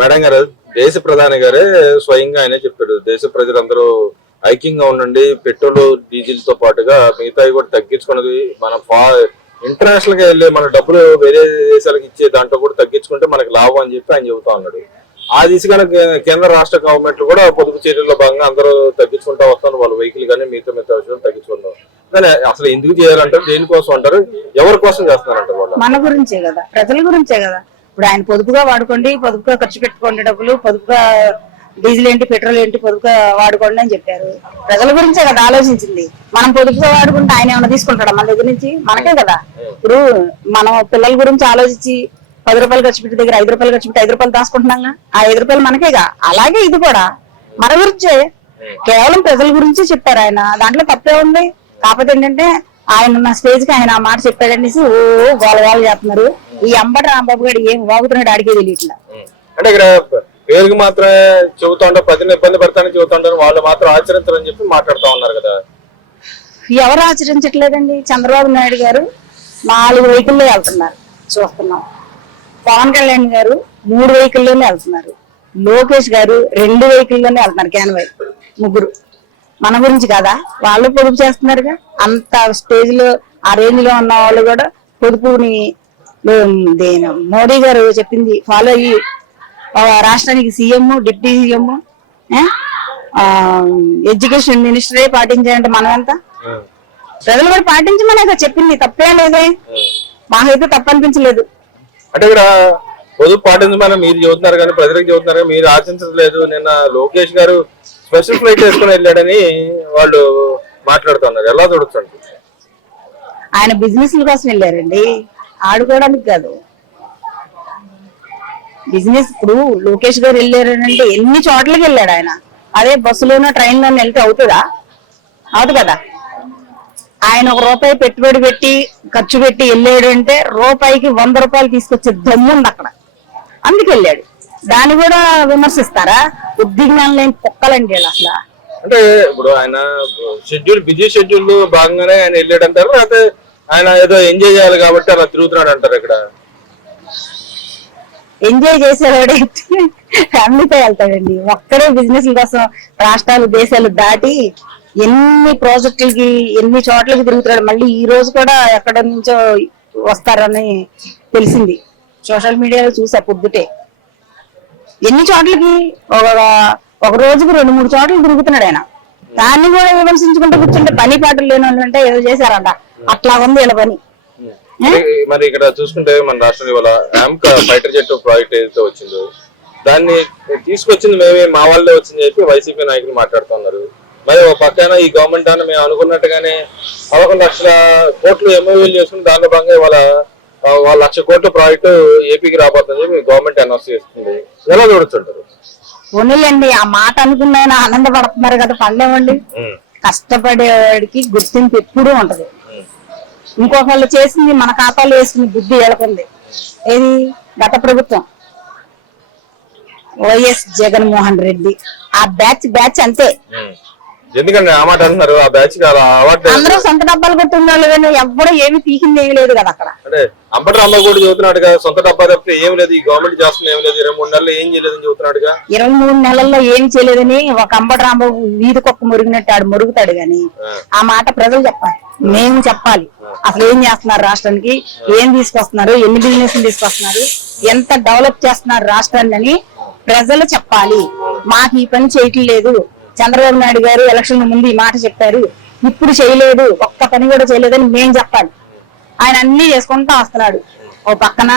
Madam గారు, దేశ ప్రధాని గారే స్వయంగా ఆయనే చెప్పాడు, దేశ ప్రజలందరూ ఐక్యంగా ఉండండి, పెట్రోల్ డీజిల్ తో పాటుగా మిగతాయి కూడా తగ్గించుకున్నది మన ఇంటర్నేషనల్ గా వెళ్ళి మన డబ్బులు వేరే దేశాలకు ఇచ్చే దాంట్లో కూడా తగ్గించుకుంటే మనకి లాభం అని చెప్పి ఆయన చెబుతా ఉన్నాడు. ఆ దిశగా కేంద్ర రాష్ట్ర గవర్నమెంట్లు కూడా పొదుపు చర్యల్లో భాగంగా అందరూ తగ్గించుకుంటా వస్తాను, వాళ్ళ వెహికల్ కానీ మిగతా విషయాలు తగ్గించుకుంటాం. కానీ అసలు ఎందుకు చేయాలంటారు, దేనికోసం అంటారు, ఎవరి కోసం చేస్తున్నారంటారు? వాళ్ళు మన గురించే కదా, ప్రజల గురించే కదా. ఇప్పుడు ఆయన పొదుపుగా వాడుకోండి, పొదుపుగా ఖర్చు పెట్టుకోండి, డబ్బులు పొదుపుగా డీజిల్ ఏంటి పెట్రోల్ ఏంటి పొదుపుగా వాడుకోండి అని చెప్పారు. ప్రజల గురించే కదా ఆలోచించింది. మనం పొదుపుగా వాడుకుంటే ఆయన ఏమైనా తీసుకుంటాడా మన దగ్గర నుంచి? మనకే కదా. ఇప్పుడు మనం పిల్లల గురించి ఆలోచించి 10 రూపాయలు ఖర్చు పెట్టి దగ్గర 5 రూపాయలు ఖర్చు పెట్టి 5 రూపాయలు దాచుకుంటున్నాగా, ఆ 5 రూపాయలు మనకేగా. అలాగే ఇది కూడా మన గురించే, కేవలం ప్రజల గురించి చెప్పారు ఆయన. దాంట్లో తప్పే ఉంది. కాకపోతే ఏంటంటే ఆయన ఉన్న స్టేజ్ కి ఆయన ఆ మాట చెప్పాడనేసి ఓ గోలగోలు చేస్తున్నారు. ఈ అంబటి రాంబాబు గారు ఏం వాగుతున్నాడు ఆడికే తెలియట్లా. అంటే ఇక్కడ పేరుకి మాత్రమే చెబుతా ఉంటారు, ప్రజలు ఇబ్బంది పడతానని చెబుతా ఉంటారు, వాళ్ళు మాత్రం ఆచరించారని చెప్పి మాట్లాడుతూ ఉన్నారు కదా. ఎవరు ఆచరించట్లేదండి. చంద్రబాబు నాయుడు గారు 4 వెహికల్లో వెళ్తున్నారు చూస్తున్నాం. పవన్ కళ్యాణ్ గారు 3 వెహికల్లోనే వెళ్తున్నారు. లోకేష్ గారు 2 వెహికల్లోనే వెళ్తున్నారు. క్యాన్వై ముగ్గురు. మన గురించి కదా, వాళ్ళు పొదుపు చేస్తున్నారుగా. అంత స్టేజ్ లో ఆ రేంజ్ లో ఉన్న వాళ్ళు కూడా పొదుపుని మోడీ గారు చెప్పింది ఫాలో అయ్యి రాష్ట్రానికి సీఎం, డిప్యూటీ సీఎం, ఎడ్యుకేషన్ మినిస్టరే పాటించాలంటే మనం ఎంత ప్రజలు కూడా పాటించమనే చెప్పింది. తప్పే లేదే, మాకైతే తప్పు అనిపించలేదు. అంటే ఇక్కడ పొదుపు పాటించమని మీరు చెబుతున్నారు కానీ ప్రజలకు చెబుతున్నారు కానీ మీరు ఆశించలేదు. నిన్న లోకేష్ గారు స్పెషల్ ఫ్లైట్ వేసుకుని వెళ్ళాడని వాళ్ళు మాట్లాడుతున్నారు, ఎలా చూడొచ్చు? ఆయన బిజినెస్ కోసం వెళ్ళారండి, ఆడుకోవడానికి కాదు. బిజినెస్ ఇప్పుడు లోకేష్ గారు వెళ్ళారంటే ఎన్ని చోట్లకి వెళ్ళాడు ఆయన. అదే బస్సులోనో ట్రైన్లోనో వెళ్తే అవుతుందా? అవుతుంది కదా. ఆయన 1 రూపాయి పెట్టుబడి పెట్టి ఖర్చు పెట్టి వెళ్ళాడు అంటే రూపాయికి 100 రూపాయలు తీసుకొచ్చే దమ్ముంది అక్కడ, అందుకు వెళ్ళాడు. దాన్ని కూడా విమర్శిస్తారా? ఉద్విగ్నాలు లేని పొక్కలండి అసలు. అంటే ఇప్పుడు ఆయన బిజీ షెడ్యూల్ భాగంగానే ఆయన వెళ్ళాడు అంటారు, లేకపోతే ఆయన ఏదో ఎంజాయ్ చేయాలి కాబట్టి అలా తిరుగుతున్నాడు అంటారు? ఇక్కడ ఎంజాయ్ చేసేవాడైతే ఫ్యామిలీతో వెళ్తాడండి. ఒక్కడే బిజినెస్ కోసం రాష్ట్రాలు దేశాలు దాటి ఎన్ని ప్రాజెక్టులకి ఎన్ని చోట్లకి తిరుగుతున్నాడు. మళ్ళీ ఈ రోజు కూడా ఎక్కడ నుంచో వస్తారని తెలిసింది, సోషల్ మీడియాలో చూసా పొద్దుటే. ఎన్ని చోట్లకి ఒక రోజుకి 2-3 చోట్లకి తిరుగుతున్నాడు ఆయన. దాన్ని కూడా విమర్శించుకుంటూ కూర్చుంటే పని పాటలు లేని వాళ్ళు అంటే ఏదో చేశారంట. అట్లా ఉంది వీళ్ళ పని. మరి ఇక్కడ చూసుకుంటే మన రాష్ట్రంలో ఇవాళ యాంక్ ఫైటర్ జెట్ ప్రాజెక్ట్ ఏదైతే వచ్చిందో దాన్ని తీసుకొచ్చింది మేమే, మా వాళ్ళే వచ్చింది చెప్పి వైసీపీ నాయకులు మాట్లాడుతున్నారు. మరి ఒక పక్కన ఈ గవర్నమెంట్ అని మేము అనుకున్నట్టుగానే 11 లక్షల కోట్లు ఎంఓయూలు చేసుకుని దానిలో భాగంగా ఇవాళ 1 లక్ష కోట్ల ప్రాజెక్టు ఏపీకి రాబోతుందని చెప్పి గవర్నమెంట్ అనౌన్స్ చేస్తుంది, ఎలా చూడొచ్చుంటారు? పోనీలండి, ఆ మాట అనుకున్న ఆనందపడుతున్నారు కదా. పండేవండి, కష్టపడేవాడికి గుర్తింపు ఎప్పుడూ ఉంటది. ఇంకొకళ్ళు చేసింది మన ఖాతాలో వేసుకుని బుద్ధి ఎలకుంది. ఏది గత ప్రభుత్వం వైఎస్ జగన్మోహన్ రెడ్డి ఆ బ్యాచ్ అంతే. ఎందుకంటే ఆ మాట అంటున్నారు, ఆ బ్యాచ్ అందరూ సొంత డబ్బాలు కొట్టున్నారు కానీ ఎవ్వడూ ఏమి పీకింది ఏమి లేదు కదా అక్కడ. అంటే అంబటి రాంబాబు కూడా చెబుతున్నాడుగా, సొంత డబ్బా తప్పితే ఏం లేదు, ఈ గవర్నమెంట్ చేస్తుంది ఏం లేదు, 23 నెలలు ఏం చేయలేదని చెబుతున్నాడుగా. 23 నెలల్లో ఏం చేయలేదని ఒక అంబటి రాంబాబు వీధి కుక్క మురిగినట్టు ఆడు మురుగుతాడు గాని ఆ మాట ప్రజలు చెప్పాలి, మేము చెప్పాలి. అసలు ఏం చేస్తున్నారు రాష్ట్రానికి, ఏం తీసుకొస్తున్నారు, ఎన్ని బిజినెస్ తీసుకొస్తున్నారు, ఎంత డెవలప్ చేస్తున్నారు రాష్ట్రాన్ని అని ప్రజలు చెప్పాలి. మాకు ఈ పని చేయట్లేదు, చంద్రబాబు నాయుడు గారు ఎలక్షన్ ముందు ఈ మాట చెప్పారు, ఇప్పుడు చేయలేదు, ఒక్క పని కూడా చేయలేదని మేము చెప్పాలి. ఆయన అన్ని చేసుకుంటా వస్తున్నాడు. ఓ పక్కన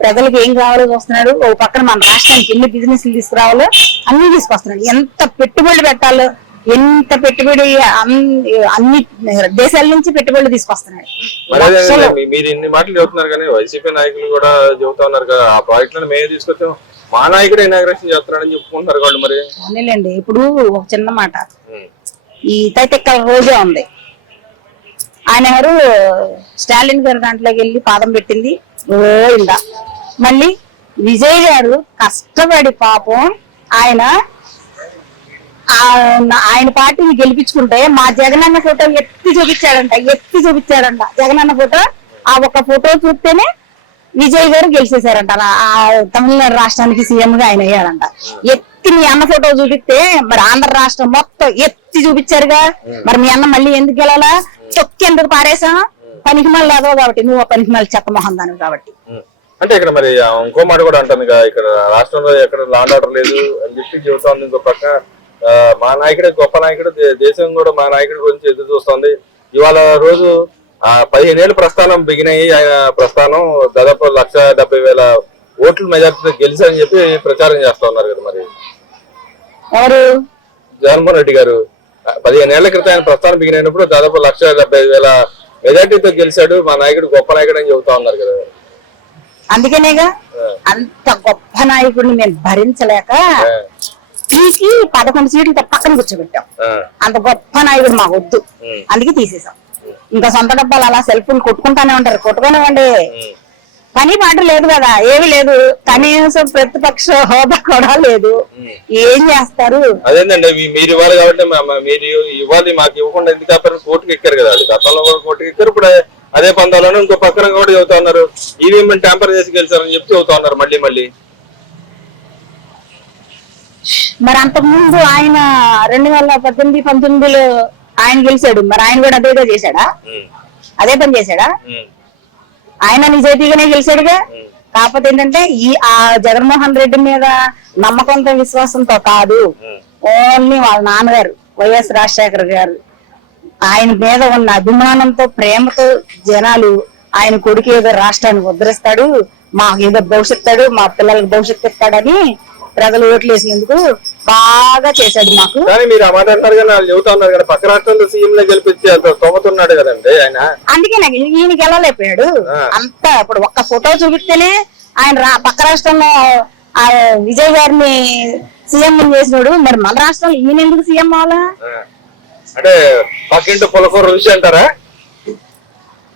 ప్రజలకు ఏం కావాలో చూస్తున్నాడు, ఓ పక్కన మన రాష్ట్రానికి ఎన్ని బిజినెస్లు తీసుకురావాలో అన్ని తీసుకొస్తున్నాడు. ఎంత పెట్టుబడి పెట్టాలో, ఎంత పెట్టుబడి అన్ని దేశాల నుంచి పెట్టుబడులు తీసుకొస్తున్నాడు. మీరు ఇన్ని మాటలు చెబుతున్నారు కానీ వైసీపీ నాయకులు కూడా చెబుతా ఉన్నారు కదా, ఆ ప్రాజెక్టులను మేమే తీసుకొచ్చాం, మా నాయకుడు ఇనాగ్రేషన్ చేస్తున్నాడని చెప్పుకుంటున్నారు వాళ్ళు. మరి అవునండి, ఇప్పుడు ఒక చిన్న మాట, ఈ తైతెక్కల రోజే ఉంది. ఆయన గారు స్టాలిన్ గారు దాంట్లోకి వెళ్ళి పాదం పెట్టింది ఇందా. మళ్ళీ విజయ్ గారు కష్టపడి పాపం ఆయన పార్టీని గెలిపించుకుంటే మా జగనన్న ఫోటో ఎత్తి చూపించాడంట. జగనన్న ఫోటో, ఆ ఒక ఫోటో చూస్తేనే విజయ్ గారు గెలిచేశారంట ఆ తమిళనాడు రాష్ట్రానికి సీఎం గా ఆయన అయ్యాడంట. ఎత్తి మీ అన్న ఫోటో చూపిస్తే మరి ఆంధ్ర రాష్ట్రం మొత్తం ఎత్తి చూపించారుగా, మరి మీ అన్న మళ్ళీ ఎందుకు గెలాలా? తొక్కి ఎందుకు పారేసా? పనికి మళ్ళీ లేదో కాబట్టి, నువ్వు పనికి మళ్ళీ చెత్త మొహం దాని కాబట్టి. అంటే ఇక్కడ మరి ఇంకో మాట కూడా అంటుంది, ఇక్కడ రాష్ట్రంలో ఎక్కడ లాండ్ ఆర్డర్ లేదు అని చెప్పి చెబుతోంది. ఇంకో పక్క మా నాయకుడే గొప్ప నాయకుడు, దేశం కూడా మా నాయకుడి గురించి ఎదురు చూస్తోంది. ఇవాళ రోజు 15 ఏళ్ళు ప్రస్థానం బిగినాయి. ఆయన ప్రస్థానం దాదాపు 1,70,000 ఓట్ల మెజార్టీతో గెలిచారని చెప్పి ప్రచారం చేస్తా ఉన్నారు కదా. మరి ఎవరు? జగన్మోహన్ రెడ్డి గారు 15 ఏళ్ల క్రితం ఆయన ప్రస్థానం బిగినప్పుడు దాదాపు 1,75,000 మెజార్టీతో గెలిచాడు, మా నాయకుడు గొప్ప నాయకుడు అని చెబుతా ఉన్నారు కదా. అందుకనేగా అంత గొప్ప నాయకుడిని మేము భరించలేక పీకి 11 సీట్లు పక్కన కూర్చోబెట్టాం. అంత గొప్ప నాయకుడు మాకు వద్దు, అందుకే తీసేసాం. ఇంకా సొంత డబ్బాలు అలా సెల్ఫ్లు కొట్టుకుంటానే ఉంటారు, కొట్టుకునేవ్వండి. పని పాట లేదు కదా, ఏమి లేదు, కనీసం ప్రతిపక్ష హోదా కూడా లేదు. ఏం చేస్తారు? అదేంటండి, మీరు ఇవ్వాలి కాబట్టి మీరు ఇవ్వాలి, మాకు ఇవ్వకుండా ఎందుకు ఆపారు? కోర్టుకు ఎక్కారు కదా, గతంలో కూడా కోర్టుకు ఎక్కారు, ఇప్పుడు అదే పందాలను ఇంకో పక్కన కూడా చెబుతా ఉన్నారు, ఈవీఎం ట్యాంపర్ చేసి గెలిచారని చెప్పి చెబుతా ఉన్నారు మళ్ళీ మళ్ళీ. మరి అంతకుముందు ఆయన 2018-19లో ఆయన గెలిచాడు, మరి ఆయన కూడా అదేగా చేశాడా? అదే పని చేశాడా? ఆయన నిజాయితీగానే గెలిచాడుగా. కాకపోతే ఏంటంటే ఆ జగన్మోహన్ రెడ్డి మీద నమ్మకంతో విశ్వాసంతో కాదు, ఓన్లీ వాళ్ళ నాన్నగారు వైఎస్ రాజశేఖర్ గారు ఆయన మీద ఉన్న అభిమానంతో ప్రేమతో జనాలు ఆయన కొడుకు ఏదో రాష్ట్రాన్ని ఉద్ధరిస్తాడు, మాకు ఏదో భవిష్యత్తాడు, మా పిల్లలకు భవిష్యత్తు ఇస్తాడని ప్రజలు ఓట్లు వేసినందుకు బాగా చేశాడు మాకు. కానీ మీరు ఆ మాట అంటారు కదా, చెబుతా ఉన్నారు కదా, పక్క రాష్ట్రంలో సీఎం గెలిపించి తొమ్ముతున్నాడు కదండి ఆయన. అందుకే నాకు ఈయన గెలవలేకపోయాడు. అంత ఇప్పుడు ఒక్క ఫోటో చూపిస్తేనే ఆయన పక్క రాష్ట్రంలో విజయ్ గారిని సీఎం చేసినాడు, మరి మన రాష్ట్రంలో ఈయన ఎందుకు సీఎం అవ్వాలా? అంటే పక్కింటి పులకూర రుచి అంటారా?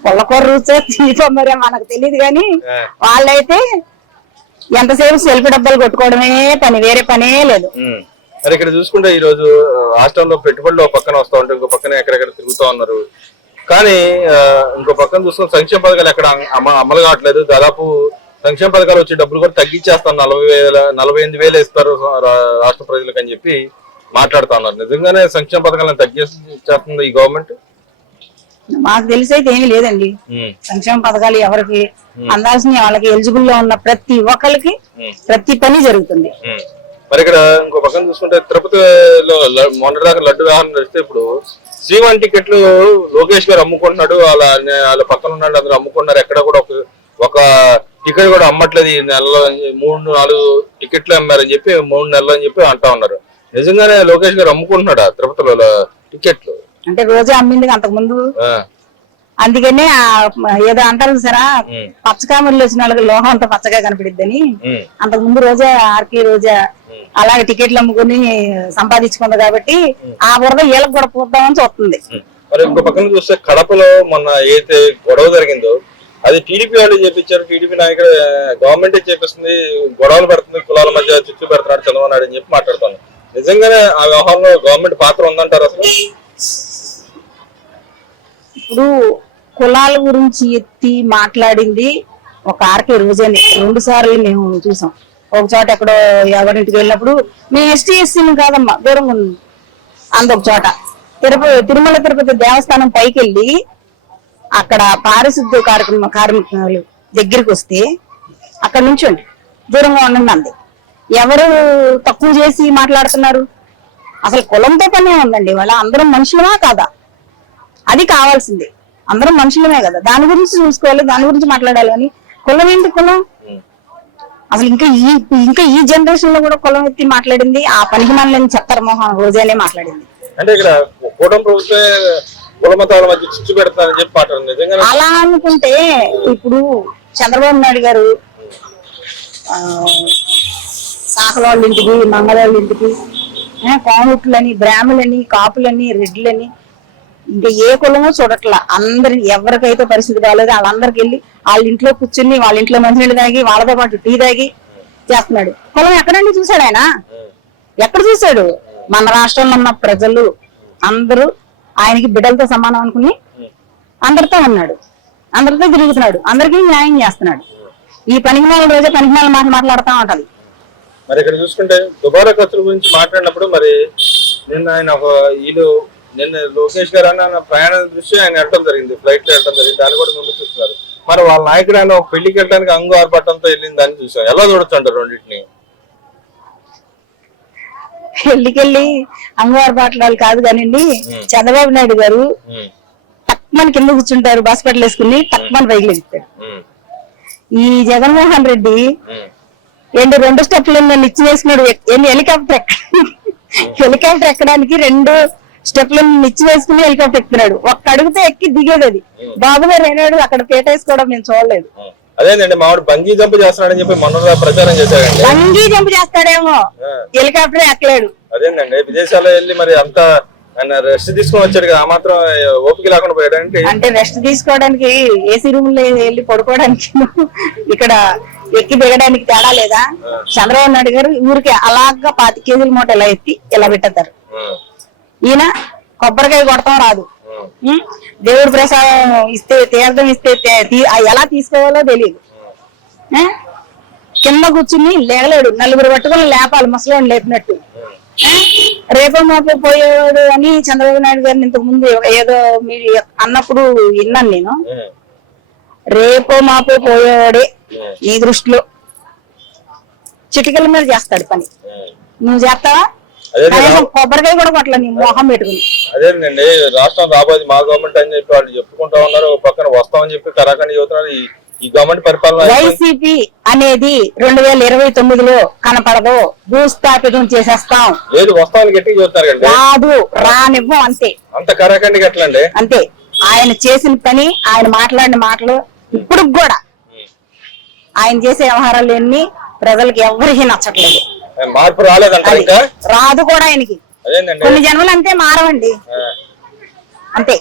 పుల్లకూర రుచి తీపో మరి మనకు తెలియదు, కానీ వాళ్ళైతే ఎంతసేపు సెల్ఫీ డబ్బాలు కొట్టుకోవడమే పని, వేరే పనే లేదు. మరి ఇక్కడ చూసుకుంటే ఈ రోజు రాష్ట్రంలో పెట్టుబడులు ఒక పక్కన వస్తా ఉంటే ఇంకో పక్కన ఎక్కడెక్కడ తిరుగుతా ఉన్నారు. కానీ ఇంకో పక్కన చూసుకుని సంక్షేమ పథకాలు ఎక్కడ అమలు కావట్లేదు. దాదాపు సంక్షేమ పథకాలు వచ్చే డబ్బులు కూడా తగ్గించేస్తాను, 48,000 ఇస్తారు రాష్ట్ర ప్రజలకు అని చెప్పి మాట్లాడుతా ఉన్నారు. నిజంగానే సంక్షేమ పథకాలను తగ్గిస్తుంది ఈ గవర్నమెంట్? మాకు తెలిసి అయితే ఏమీ లేదండి. సంక్షేమ పథకాలు ఎవరికి అందాల్సిన వాళ్ళకి ఎలిజిబుల్ లో ఉన్న ప్రతి ఒక్కరికి ప్రతి పని జరుగుతుంది. మరి ఇక్కడ ఇంకో పక్కన చూసుకుంటే తిరుపతిలో మొన్నటిదాకా లడ్డు వ్యవహారం నడిస్తే ఇప్పుడు శ్రీవాణి టికెట్లు లోకేష్ గారు అమ్ముకుంటున్నాడు, వాళ్ళ పక్కన ఉన్నాడు, అందరూ అమ్ముకున్నారు. ఎక్కడ కూడా ఒక టికెట్ కూడా అమ్మట్లేదు. ఈ నెలలో 3-4 టికెట్లు అమ్మారని చెప్పి 3 నెలలు అని చెప్పి అంటా ఉన్నారు. నిజంగానే లోకేష్ గారు అమ్ముకుంటున్నాడా తిరుపతిలో టికెట్లు? అంటే రోజే అమ్మింది అంతకు ముందు, అందుకనే ఏదో అంటారు సరా, పచ్చకామర్లు వచ్చిన వాళ్ళకి లోహం అంత పచ్చగా కనపడిద్దని. అంతకు ముందు రోజే ఆర్కే రోజా అలాగే టికెట్లు అమ్ముకుని సంపాదించుకుంది కాబట్టి ఆ బురద వీళ్ళకి కూడా పూద్దామని చూస్తుంది. మరి ఇంకో పక్కన చూస్తే కడపలో మొన్న ఏదైతే గొడవ జరిగిందో అది టీడీపీ వాళ్ళు చేపించారు. టీడీపీ నాయకుడు గవర్నమెంటే చేపిస్తుంది, గొడవలు పెడుతుంది, కులాల మధ్య చుట్టూ పెడుతున్నాడు చంద్రబాబు నాయుడు అని చెప్పి మాట్లాడుతాను. నిజంగానే ఆ వ్యవహారంలో గవర్నమెంట్ పాత్ర ఉందంటారు అసలు? ఇప్పుడు కులాల గురించి ఎత్తి మాట్లాడింది ఒక ఆర్కే రోజని 2 సార్లు మేము చూసాం. ఒక చోట ఎక్కడో ఎవరింటికి వెళ్ళినప్పుడు మేము ఎస్సీని కాదమ్మా, దూరంగా ఉంది అందొక చోట. తిరుమల తిరుపతి దేవస్థానం పైకి వెళ్ళి అక్కడ పారిశుద్ధ కార్మికులు దగ్గరికి వస్తే అక్కడ నుంచోండి, దూరంగా ఉండండి అంది. ఎవరు తక్కువ చేసి మాట్లాడుతున్నారు? అసలు కులంతో పనే ఉందండి. వాళ్ళ అందరం మనుషులమా కాదా? అది కావాల్సింది. అందరం మనుషులమే కదా, దాని గురించి చూసుకోవాలి, దాని గురించి మాట్లాడాలి. అని కులం ఏంటి? కులం అసలు ఇంకా ఈ జనరేషన్ లో కూడా కులం ఎత్తి మాట్లాడింది ఆ పనికి మనల్ని చెప్తారు మోహన్ రోజానే మాట్లాడింది. అంటే ఇక్కడ కూటమి ప్రభుత్వం కుల మతాల మధ్య చిచ్చు పెడతారని చెప్పి మాట్లాడింది. అలా అనుకుంటే ఇప్పుడు చంద్రబాబు నాయుడు గారు సాకలోళ్ళ ఇంటికి, మంగళోళ్ళ ఇంటికి, కోముట్లని, బ్రాహ్మణులని, కాపులని, రెడ్లని, ఇంకా ఏ కులమో చూడట్లా. అందరి ఎవరికైతే పరిస్థితి కాలేదు వాళ్ళందరికి వెళ్ళి వాళ్ళ ఇంట్లో కూర్చుని వాళ్ళ ఇంట్లో మంచినీళ్ళు తాగి వాళ్ళతో పాటు టీ తాగి చేస్తున్నాడు. కులం ఎక్కడండి చూశాడు ఆయన? ఎక్కడ చూశాడు? మన రాష్ట్రంలో ఉన్న ప్రజలు అందరూ ఆయనకి బిడ్డలతో సమానం అనుకుని అందరితో ఉన్నాడు, అందరితో తిరుగుతున్నాడు, అందరికీ న్యాయం చేస్తున్నాడు. ఈ పనికిమాల రోజే పనికిమాల మాట మాట్లాడుతూ ఉంటది. మరి ఇక్కడ చూసుకుంటే దుబారా ఖర్చుల గురించి మాట్లాడినప్పుడు మరి నిన్న ఆయన నిన్న లోకేష్ గారు అన్న ప్రయాణం దృష్ట్యా ఆయన వెళ్ళడం జరిగింది, ఫ్లైట్ లో వెళ్ళడం జరిగింది, దాన్ని కూడా ముందు చూస్తున్నారు. మరి వాళ్ళ నాయకుడు ఆయన ఒక పెళ్లికి వెళ్ళడానికి అంగు ఆర్భాటంతో వెళ్ళింది దాన్ని చూసాం. ఎలా చూడొచ్చు అంటారు రెండింటిని? పెళ్లికెళ్ళి అంగవారి బాటలు కాదు కానివ్వండి, చంద్రబాబు నాయుడు గారు తక్కువని కింద కూర్చుంటారు, హాస్పిటల్ వేసుకుని తక్కువని పైకి లెగుతారు. ఈ జగన్మోహన్ రెడ్డి రెండు స్టెప్లు నిచ్చి వేసుకున్నాడు. హెలికాప్టర్ ఎక్కడానికి 2 స్టెప్లు నిచ్చి వేసుకుని హెలికాప్టర్ ఎక్కుతున్నాడు. ఒక్క అడుగుతో ఎక్కి దిగేది అది. బాబు గారు అయినాడు అక్కడ పేటేసుకోవడం మేము చూడలేదు. అదేనండి మావాడు బంగీ జంప్ చేస్తున్నాడని చెప్పి మొన్న ప్రచారం చేశారండి. బంగీ జంప్ చేస్తాడేమో, హెలికాప్టర్ ఎక్కలేడు. అదేనండి విదేశాల్లో వెళ్ళి మరి అంత ఆయన రెస్ట్ తీసుకొని వచ్చాడు కదా, ఆ మాత్రం ఓపిక లేకుండా పోయాడంటే. అంటే రెస్ట్ తీసుకోవడానికి ఏసీ రూమ్ లో వెళ్ళి పడుకోవడానికి ఇక్కడ ఎక్కి దిగడానికి తేడా లేదా? చంద్రబాబు నాయుడు గారు ఊరికి అలాగా 25 కేజీల మూట ఇలా ఎత్తి ఇలా పెట్టేస్తారు. ఈయన కొబ్బరికాయ కొడతాం రాదు, దేవుడి ప్రసాదం ఇస్తే తీర్థం ఇస్తే ఎలా తీసుకోవాలో తెలియదు. కింద కూర్చుని లేగలేడు, 4 పట్టుకుని లేపాలి ముసలోని లేపినట్టు. రేపో మాపో పోయేవాడు అని చంద్రబాబు నాయుడు గారిని ఇంతకు ముందు ఏదో మీరు అన్నప్పుడు విన్నాను నేను. రేపో మాపో పోయేవాడే నీ దృష్టిలో చిటికల మీద చేస్తాడు పని, నువ్వు చేస్తావా? కొబ్బరికాయ కూడా కొట్ల నీ మొహం పెట్టుకుని. అదేనండి రాష్ట్రం రాబోయేది మా గవర్నమెంట్ అని చెప్పి వాళ్ళు చెప్పుకుంటా ఉన్నారు, పక్కన వస్తామని చెప్పి కరాఖండి చెబుతున్నారు. ఈ గవర్నమెంట్ పరిపాలన వైసీపీ అనేది 2029లో కనపడదు, భూస్థాపితం చేసేస్తాం. లేదు వస్తామని గట్టిగా చెబుతున్నారు. రాదు, రానివ్వం, అంతే. అంత కరాఖండి ఎట్లండి? అంతే. ఆయన చేసిన పని, ఆయన మాట్లాడిన మాటలు ఇప్పుడు కూడా ఆయన చేసే వ్యవహారాలు ఎన్ని ప్రజలకి ఎవరికి నచ్చట్లేదు. మార్పు రాలేదంట, ఇంకా రాదు కూడా ఆయనకి. కొన్ని జన్మలు అంతే మారవండి, అంతే.